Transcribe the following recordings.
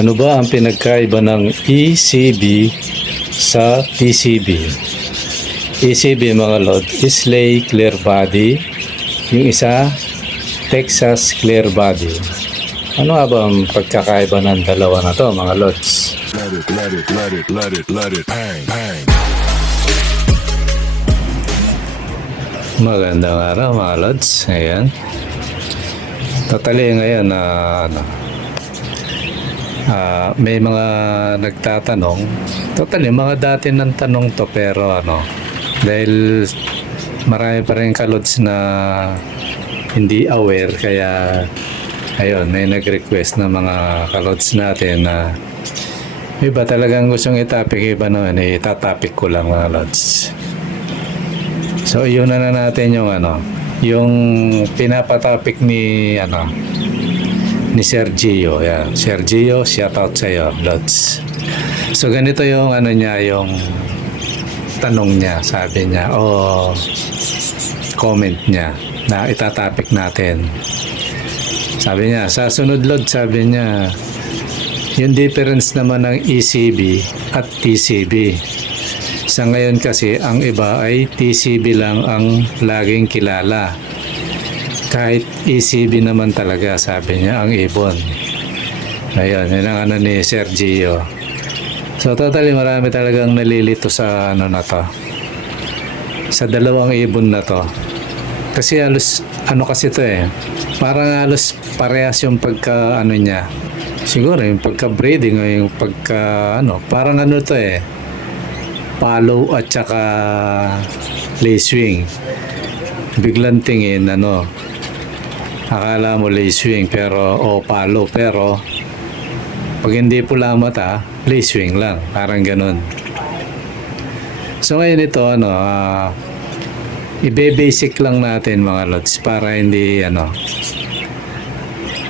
Ano ba ang pinagkaiba ng ECB sa TCB? ECB mga lord, Islay Clear Body. Yung isa, Texas Clear Body. Ano nga ba ang pagkakaiba ng dalawa na to mga lords? Magandang araw mga lords. Ayan. Totally ngayon na may mga nagtatanong. Totally mga dati ng tanong to pero dahil marami pa rin kalods na hindi aware kaya ayun may nag-request na mga kalods natin na iba talagang gustong itapik, iba naman itatopic ko lang mga lods. So yun na natin yung yung pinapatopic ni ni Sergio. Yan. Sergio, shout out sa iyo, lods. So ganito yung niya, yung tanong niya, sabi niya comment niya na itatopic natin. Sabi niya, sa sunod load, sabi niya, yung difference naman ng ECB at TCB. Sa ngayon kasi, ang iba ay TCB lang ang laging kilala. Kahit ECB naman talaga, sabi niya, ang ibon. Ayun, yun ang ni Sergio. So, totally marami talagang nalilito sa na to. Sa dalawang ibon na to. Kasi halos, kasi to parang halos parehas yung pagka, niya. Siguro, yung pagka-breeding o yung pagka, parang to palo at saka lacewing. Biglang tingin, akala mo lacewing pero palo, pero pag hindi pula mata, lacewing lang, parang ganun. So ngayon ito ibe-basic lang natin mga lods para hindi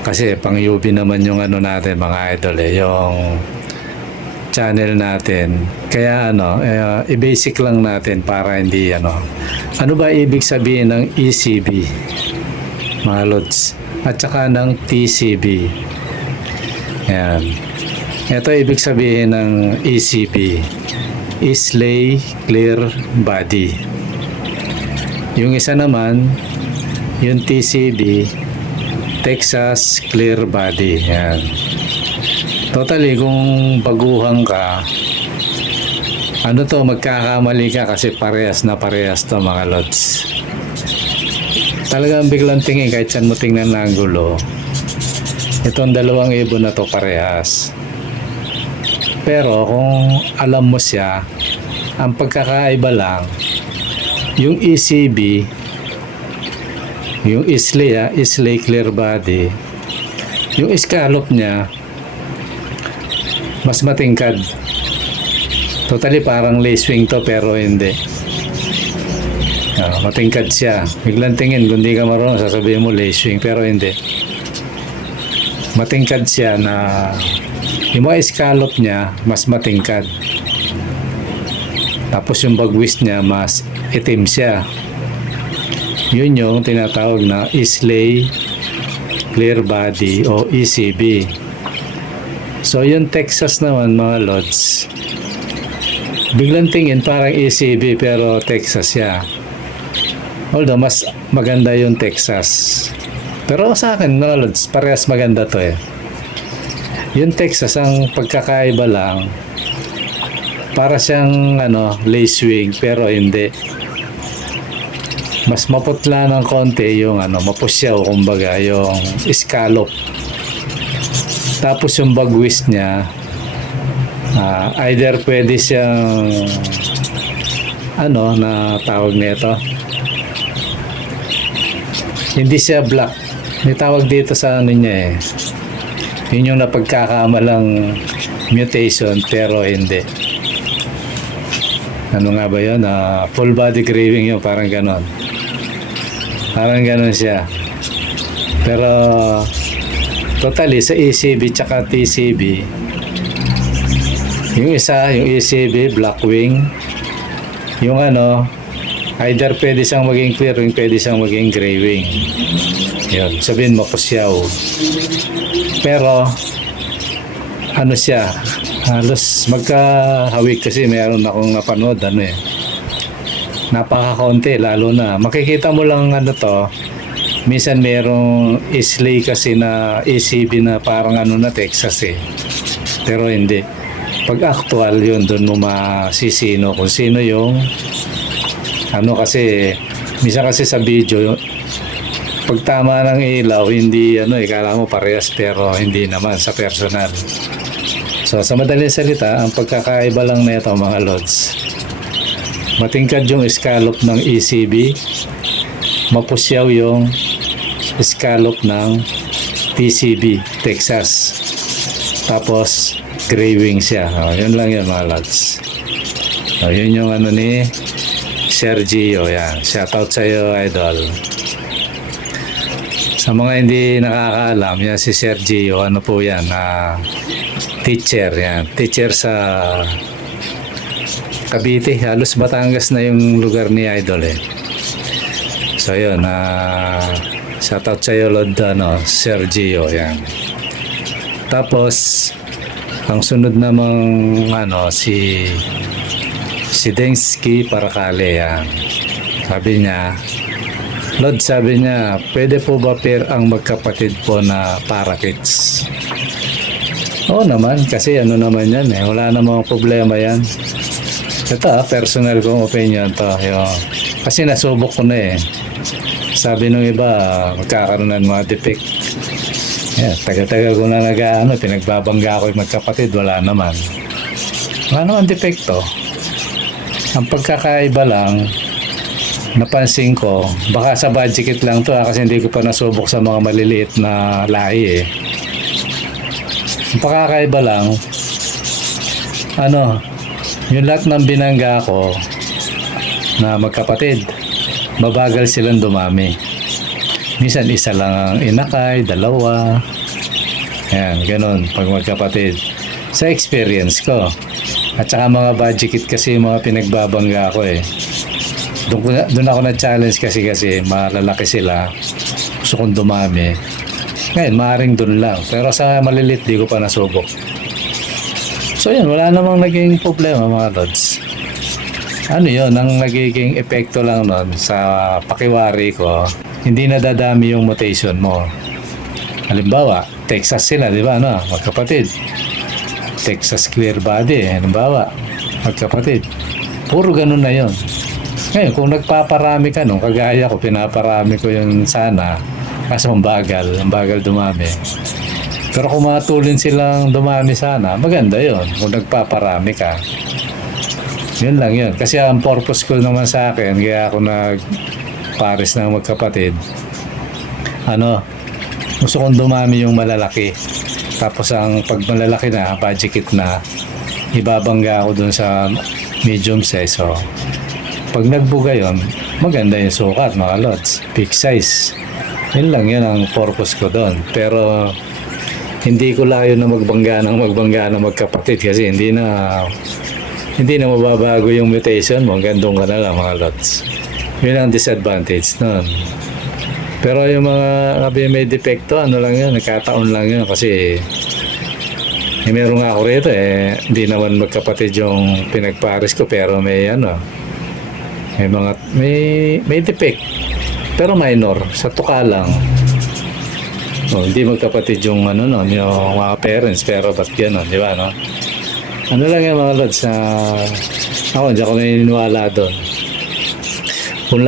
kasi pang UB naman yung natin mga idol yung channel natin. Kaya i-basic lang natin para hindi ano ba ibig sabihin ng ECB mga lods at saka ng TCB. Yan. Ito ibig sabihin ng ECB, Islay Clear Body. Yung isa naman, yung TCB, Texas Clear Body. Yan. Totally, kung baguhan ka, magkakamali ka kasi parehas to mga lods. Talagang biglang tingin kahit saan mo tingnan na ang gulo. Itong dalawang ibon na to parehas. Pero kung alam mo siya, ang pagkakaiba lang, yung ECB, yung Islay Clear Body, yung scallop niya, mas matingkad. Totally parang lacewing to pero hindi. Matingkad siya. Biglang tingin, kung di ka marunong, sasabihin mo lacewing pero hindi. Matingkad siya na yung mga scallop niya mas matingkad. Tapos yung bagwis niya mas itim siya. Yun yung tinatawag na Islay Clear Body o ECB. So yung Texas naman mga lods, biglang tingin parang ECB pero Texas siya. Although mas maganda yung Texas. Pero sa akin mga lods, parehas maganda to Yung Texas ang pagkakaiba lang, para siyang lacewing pero hindi. Mas maputla ng konti yung mapusyaw kumbaga yung scallop. Tapos yung bagwis niya, either pwede siyang na tawag nito, hindi siya black. May tawag dito sa niya yun yung napagkakamalang mutation pero hindi. Ano nga ba yun? Full body graving yun, parang ganon. Parang ganon siya. Pero totally sa ECB tsaka TCB, yung isa, yung ECB black wing, yung either pwede siyang maging clear wing, pwede siyang maging gray wing. Yun, sabihin mo pusyaw. Pero ano siya, halos magkahawig kasi meron akong napanood, ano eh. Napakakonti, lalo na. Makikita mo lang ano to, minsan merong islay kasi na ACB na parang ano na Texas eh. Pero hindi. Pag actual yun, doon mo masisino kung sino yung ano kasi, minsan kasi sa video, pag tama ng ilaw, hindi ano eh, kala mo parehas pero hindi naman sa personal. So sa madaling salita, ang pagkakaiba lang na ito mga lods, matingkad yung scallop ng ECB, mapusyaw yung scallop ng TCB, Texas. Tapos gray wing siya. Yun lang yun mga lods. Yun yung ano ni Sergio. Yan. Shoutout sa iyo, idol. Sa mga hindi nakakaalam, yan si Sergio, ano po yan, teacher, yan. Teacher sa Cavite, halos Batangas na yung lugar ni Idol eh. So yun, shoutout sa iyo, Lord, Sergio, yan. Tapos, ang sunod namang, si Densky Paracale, yan. Sabi niya, Lord, sabi niya, pwede po ba pair ang magkapatid po na parakits? Oo naman, kasi ano naman yan eh, wala namang problema yan. Ito personal kong opinion to. Kasi nasubok ko na eh. Sabi nung iba, magkakaroon ng mga defect. Yeah, tagal-tagal ko na pinagbabangga ko yung magkapatid, wala naman. Wala naman defecto. Ang pagkakaiba lang, napansin ko, baka sa budget lang to kasi hindi ko pa nasubok sa mga maliliit na lahi eh. Ang pagkakaiba lang, yung lahat ng binangga ko na magkapatid, mabagal silang dumami. Minsan isa lang ang inakay, dalawa. Yan, ganun pag magkapatid. Sa experience ko. At saka mga budget kasi yung mga pinagbabangga ko eh. Doon ako na-challenge kasi malalaki sila. Gusto kong dumami. Ngayon, maaaring doon lang. Pero sa malilit, di ko pa nasubok. So yun, wala namang naging problema mga lods. Yun, ang nagiging epekto lang nun sa pakiwari ko, hindi nadadami yung mutation mo. Halimbawa, Texas sila, di ba? Magkapatid. Texas clear body, halimbawa, magkapatid. Puro ganun na yun. Ngayon, kung nagpaparami ka kagaya ko, pinaparami ko yung sana, kasi ang bagal dumami. Pero kung matulin silang dumami sana, maganda yon kung nagpaparami ka. Yun lang yun. Kasi ang purpose ko naman sa akin, kaya ako nagpares ng magkapatid, gusto kong dumami yung malalaki. Tapos ang pag malalaki na, budget na, ibabangga ako dun sa medium size. So, pag nagbuga yon, maganda yung sukat mga lods, big size. Yun lang yun ang purpose ko doon. Pero hindi ko layo na magbangga ng magkapatid kasi hindi na mababago yung mutation mo. Gandong ka na lang mga lods. Yun ang disadvantage nun. Pero yung mga may depekto, lang yun, nagkataon lang yun kasi meron nga ako rito hindi naman magkapatid yung pinagpares ko pero may may defect pero minor sa tuka lang. Hindi magkapatid yung yung mga parents pero ba't gano'n, di ba lang yung mga lods ako hindi ako naniniwala doon. Kung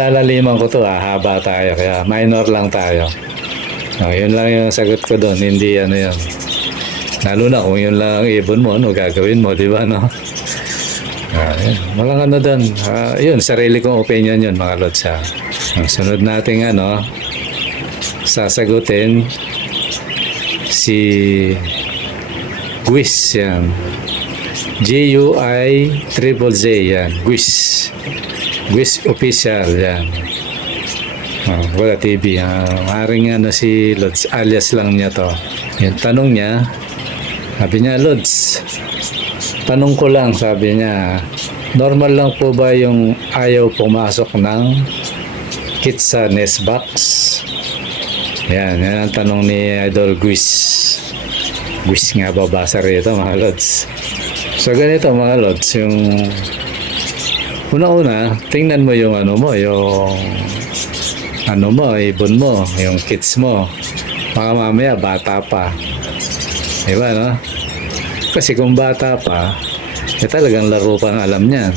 lalaliman ko to haba tayo kaya minor lang tayo. Yun lang yung sagot ko doon, hindi yun. Lalo na kung yun lang ibon mo, gagawin mo, di ba yun. Walang doon. Yun, sarili kong opinion yun mga lods. Ang sunod nating sasagutin si Guis yan. G-U-I-Z-Z yan. Guis official yan. Wala TV. Maring si Lods, alias lang niya to. Yung tanong niya, sabi niya, Lods, tanong ko lang, sabi niya, normal lang po ba yung ayaw pumasok ng kit sa nest box? Yan ang tanong ni Idol Guis. Wish nga babasa rito mga lods. So ganito mga lods, yung una-una, tingnan mo yung ano mo, yung ano mo, ibon mo, yung kids mo. Baka mamaya bata pa. Diba, no? Kasi kung bata pa, talagang laro pang alam niyan.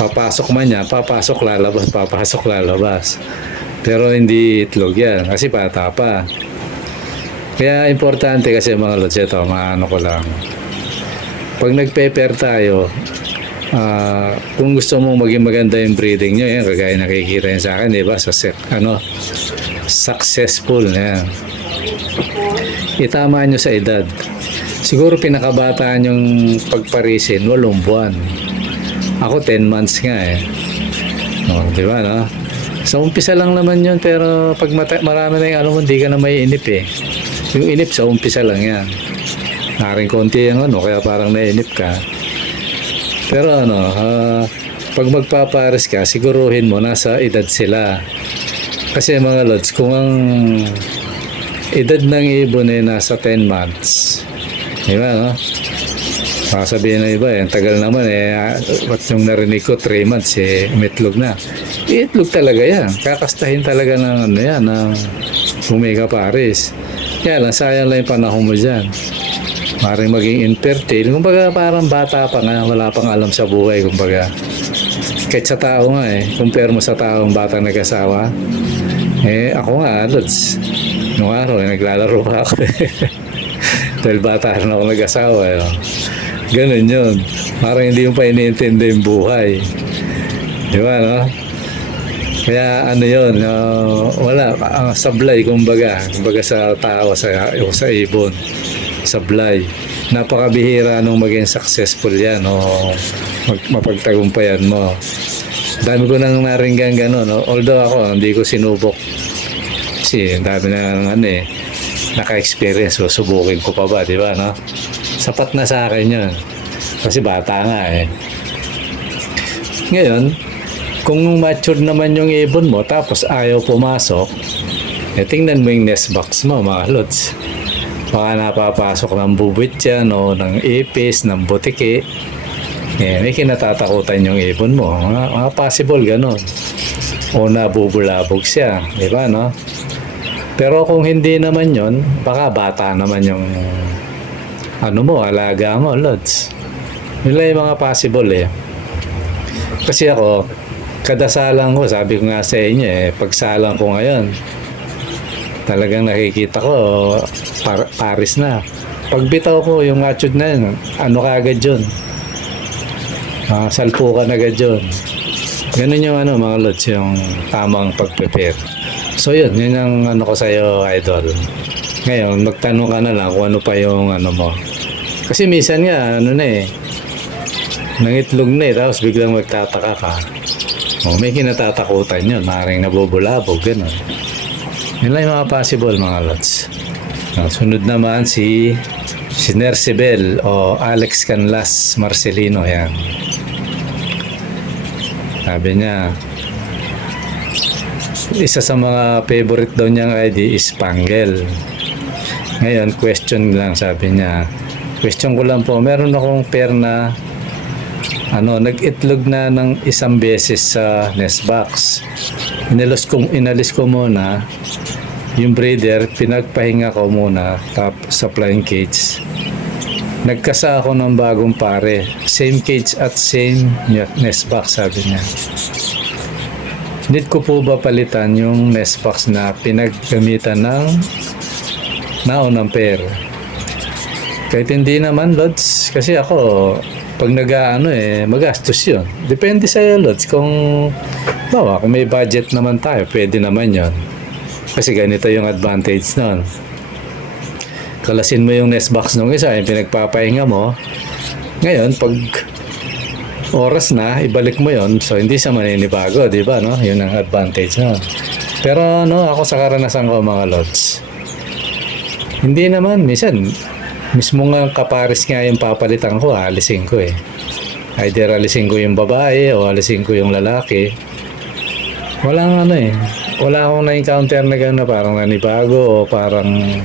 Papasok man niya, papasok lalabas, papasok lalabas. Pero hindi itlog yan, kasi bata pa. Kaya importante kasi mga lods, ito, maano ko lang. Pag nagpe-pair tayo, kung gusto mong maging maganda yung breeding nyo, yan, kagaya nakikita yun sa akin, diba? Successful, yan. Itama nyo sa edad. Siguro pinakabataan yung pagparisin, 8 buwan. Ako 10 months nga eh. O, diba, no? Sa umpisa lang naman yun, pero pag marami na yung ano mo, hindi ka na may inip eh. Yung inip sa umpisa lang yan. Naring konti yung ano, kaya parang nainip ka. Pero ano, pag magpapares ka, siguruhin mo nasa edad sila. Kasi mga lods, kung ang edad ng ibon ay nasa 10 months, diba, no? Sabihin ng iba, tagal naman ba't yung narinig ko 3 months umitlog na. Iitlog talaga yan. Kakastahin talaga ng ano yan, ng Omega Paris. Kaya lang, sayang lang yung panahon mo dyan. Maring maging infertile. Kumbaga parang bata pa nga, wala pang alam sa buhay. Kumbaga, kahit sa tao nga compare mo sa taong batang nag-asawa. Ako nga, lods, nung araw, naglalaro pa ako dahil bata na ako nag-asawa. Ganun yun. Parang hindi mo pa iniintindi yung buhay. Di ba, no? Kaya ano yun, wala, sablay kumbaga sa tao, sa ibon, sablay. Napakabihira nung maging successful yan o mapagtagumpayan mo. Dami ko nang naringgan gano'n, no? Although ako, hindi ko sinubok. Kasi dami na naka-experience, so subukin ko pa ba, di ba, no? Sapat na sa akin yun. Kasi bata nga Ngayon, kung mature naman yung ibon mo, tapos ayaw pumasok, tingnan mo yung nest box mo, mga lods. Baka napapasok ng bubwit yan, o ng ipis, ng butiki. May kinatatakutan yung ibon mo. Mga possible ganon. O nabubulabog siya, di ba, no? Pero kung hindi naman yon, baka bata naman yung alaga mo, lods. Yun lang yung mga possible Kasi ako, kadasalan ko, sabi ko nga sa inyo pagsalang ko ngayon, talagang nakikita ko, paris na. Pagbitaw ko, yung attitude na yun, kagad yun. Salpukan agad yun. Ganun yung mga lods, yung tamang pag-prepare. So yun ang ko sa'yo, idol. Ngayon, magtanong ka na lang kung ano pa yung mo. Kasi minsan nga, nangitlog na tapos biglang magtataka ka. May kinatatakutan yun, maaaring nabubulabog, gano'n. Yun lang yung mga possible, mga lods. Sunod naman si Nercibel o Alex Canlas Marcelino, yan. Sabi niya, isa sa mga favorite daw niyang ID is Spangle. Ngayon, question lang, sabi niya. Question ko lang po, meron akong pair na nag-itlog na ng isang beses sa nest box. Inalis ko muna yung breeder, pinagpahinga ko muna sa flying cage. Nagkasa ako ng bagong pare. Same cage at same nest box, sabi niya. Need ko po ba palitan yung nest box na pinaggamitan ng naunang pair? Kahit hindi naman, lods. Kasi ako, pag magastos yun. Depende sa'yo, lods. Kung may budget naman tayo, pwede naman yun. Kasi ganito yung advantage nun. Kalasin mo yung nest box nung isa, yung pinagpapahinga mo. Ngayon, pag oras na, ibalik mo yon, so hindi siya maninibago, di ba, no? Yun ang advantage nun. Pero ako sa karanasan ko, mga lods, hindi naman, minsan, mismo nga kapares nga yung papalitan ko, alisin ko Either alisin ko yung babae o alisin ko yung lalaki. Wala akong na-encounter na gano'n, parang nanibago o parang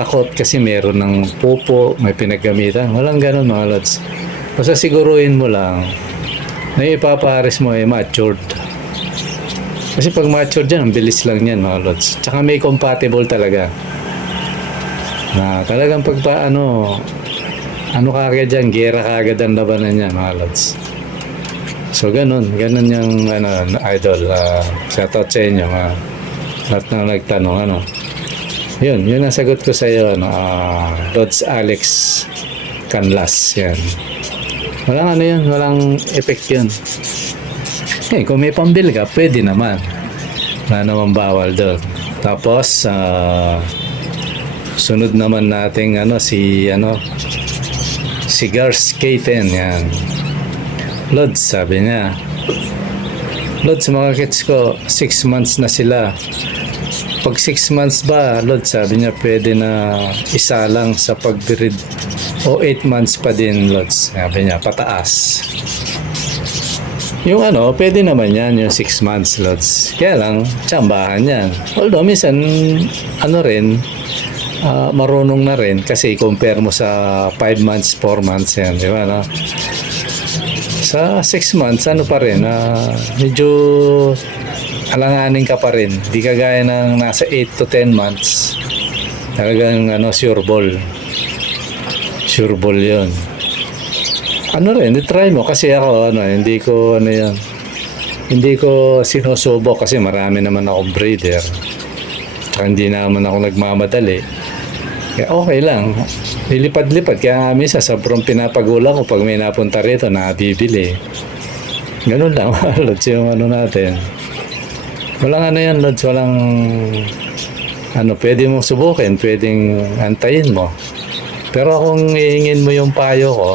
takot kasi meron ng pupo, may pinaggamitan. Walang ganun mga lods. Basta siguruhin mo lang na ipapares mo ay matured. Kasi pag matured yan, ang bilis lang yan mga lods. Tsaka may compatible talaga. Na talagang pagpa ano kagad dyan, gera kagad ang labanan yan mga lods. So ganun yung idol. Shoutout sa inyo lahat na nagtanong yun ang sagot ko sa iyo Lods Alex Canlas yan. Walang yun, walang effect yun. Kung may pambili ka, pwede naman. Wala naman bawal doon. Tapos sunod naman nating si Gars K10 yan. Lods, sabi niya, Lods, mga kids ko 6 months na sila. Pag 6 months ba, Lods, sabi niya, pwede na isa lang sa pag-breed o 8 months pa din, Lods, sabi niya, pataas. Yung pwede naman yan, yung 6 months, Lods. Kaya lang, tsambahan yan. Although, minsan, marunong na rin kasi compare mo sa 5 months, 4 months yan, di ba, no? Sa 6 months, pa rin, medyo alanganin ka pa rin. Di kagaya ng nasa 8 to 10 months. Talagang sure ball. Sure ball yun. Try mo kasi ako, hindi ko hindi ko sinusubok kasi marami naman akong breeder. Tsaka hindi naman ako nagmamadali. Kaya okay lang. Lilipad-lipad. Kaya minsan sobrang pinapagulang ko pag may napunta rito na bibili. Ganun lang. Lods yung natin. Walang yan, Lods. Walang pwede mong subukin. Pwedeng antayin mo. Pero kung hihingin mo yung payo ko,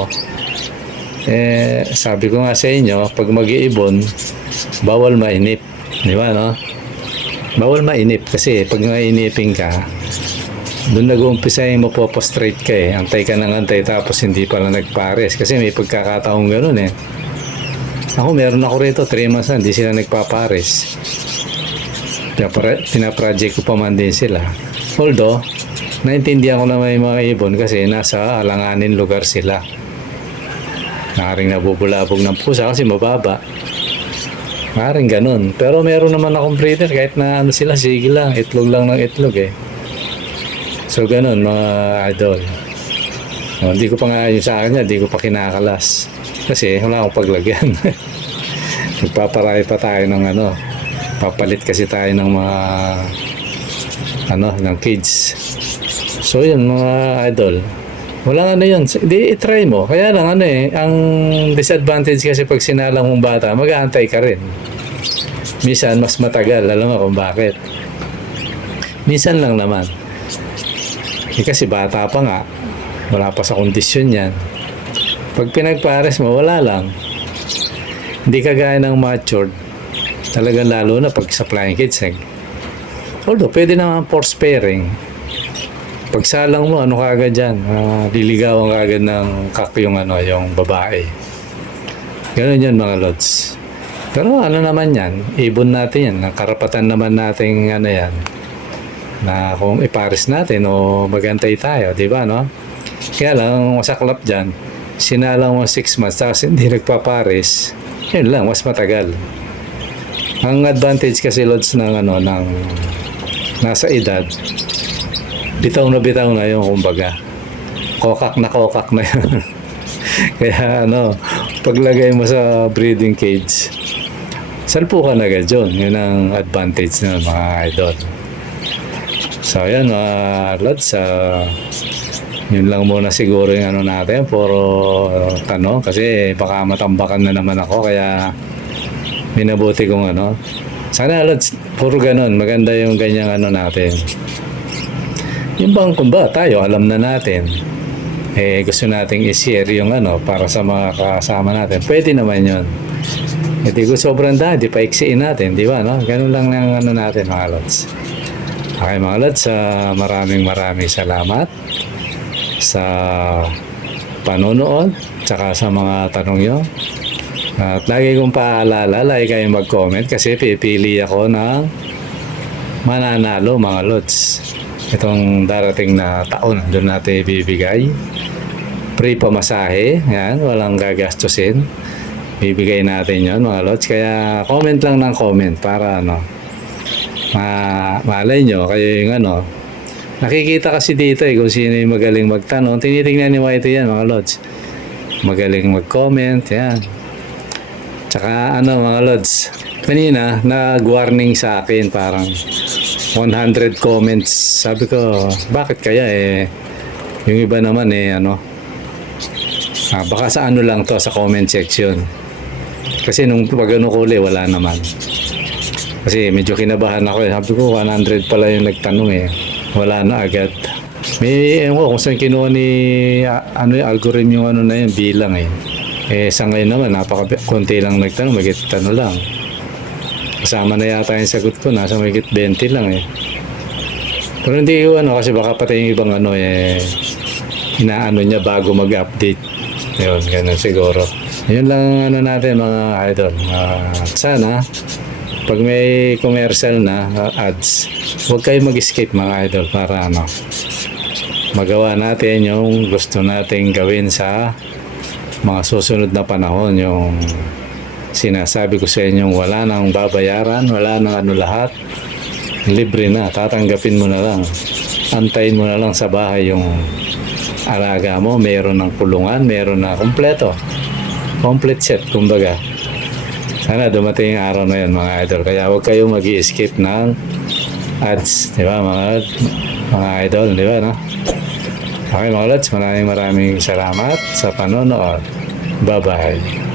sabi ko nga sa inyo, pag mag-iibon, bawal mainip. Di ba, no? Bawal mainip kasi pag mainipin ka, doon nag-uumpisa yung mapopostrate ka Antay ka ng antay tapos hindi pala nagpares. Kasi may pagkakataong ganun Ako meron ako rito 3 months na hindi sila nagpapares. Pinaproject ko pa man din sila. Although, naintindihan ko na may mga ibon kasi nasa alanganin lugar sila. Maaaring nabubulabog ng pusa kasi mababa. Maaaring ganun. Pero meron naman akong breeder kahit na sila, sige lang. Itlog lang ng itlog So ganun mga idol. Hindi ko pa nga yung sa akin hindi ko pa kinakalas. Kasi wala akong paglagyan. Magpaparami pa tayo ng papalit kasi tayo ng mga ng kids. So yun mga idol. Walang yun. Hindi i-try mo. Kaya lang ang disadvantage kasi pag sinalang mong bata, mag-aantay ka rin. Minsan mas matagal. Alam mo kung bakit. Minsan lang naman. Kasi bata pa nga. Wala pa sa kondisyon yan. Pag pinagpares mo, wala lang. Hindi kagaya ng matured. Talagang lalo na pag sa flying kids. Although, pwede naman force pairing. Pagsalang mo, kagad dyan? Liligawan kagad ng yung babae. Ganun yun mga lods. Pero naman yan, ibon natin yan. Karapatan naman nating yan. Na kung ipares natin o magantay tayo, di ba, no? Kaya lang, masaklap dyan, sinalang mo 6 months, tapos hindi nagpapares, yun lang, mas matagal. Ang advantage kasi, Lods, ng nasa edad, bitaw na yung kumbaga. Kokak na yun. Kaya, paglagay mo sa breeding cage, salpukan agad yun. Yun ang advantage ng mga idol. So, ayan Lods, yun lang muna siguro yung natin, puro tanong, kasi baka matambakan na naman ako, kaya minabuti kong sana Lods, puro ganun, maganda yung ganyang natin. Yung bang kumba, tayo, alam na natin, gusto nating i-share yung para sa mga kasama natin, pwede naman yun. Hindi ko sobrang di paiksiin natin, di ba, no? Ganun lang ng natin mga Lods. Okay mga Lods, maraming salamat sa panonood tsaka sa mga tanong nyo. At lagi kong paalala, lagi kayong mag-comment kasi pipili ako ng mananalo mga Lods. itong darating na taon. Doon natin ibibigay. Free pamasahe. Yan, walang gagastusin. Bibigay natin yon mga lods. Kaya comment lang ng comment para ano, malay nyo kayo yung ano. Nakikita kasi dito kung sino yung magaling magtanong. Tinitingnan ni Whitey yan mga lods. Magaling mag-comment. Yan. Tsaka ano mga lods, kanina nag-warning sa akin parang 100 comments. Sabi ko, bakit kaya yung iba naman ano, baka sa ano lang to, sa comment section. Kasi nung pag ano ko ulit, wala naman. Kasi medyo kinabahan ako Sabi ko, 100 pala yung nagtanong Wala na agad. May, ewan ko kung saan kinuha ni, ano yung algorithm yung ano na yun, bilang sa ngayon naman, konti lang nagtanong, magit ano lang. Kasama na yata yung sagot ko, nasa magit 20 lang Pero hindi ko ano, kasi baka pati yung ibang ano inaano niya bago mag-update. Yun, ganun siguro. Yun lang ano natin mga idol. Sana, pag may commercial na ads, huwag kayo mag-skip mga idol para ano, magawa natin yung gusto nating gawin sa mga susunod na panahon. Yung sinasabi ko sa inyo, wala nang babayaran, wala nang ano lahat. Libre na, tatanggapin mo na lang. Antayin mo na lang sa bahay yung alaga mo. Meron ng kulungan, meron na kompleto. Complete set, kumbaga. Sana dumating yung araw na yun mga idol. Kaya huwag kayong mag-i-skip ng ads. Di ba mga idol, di ba no? Okay mga lods, maraming salamat sa panonood. Bye-bye.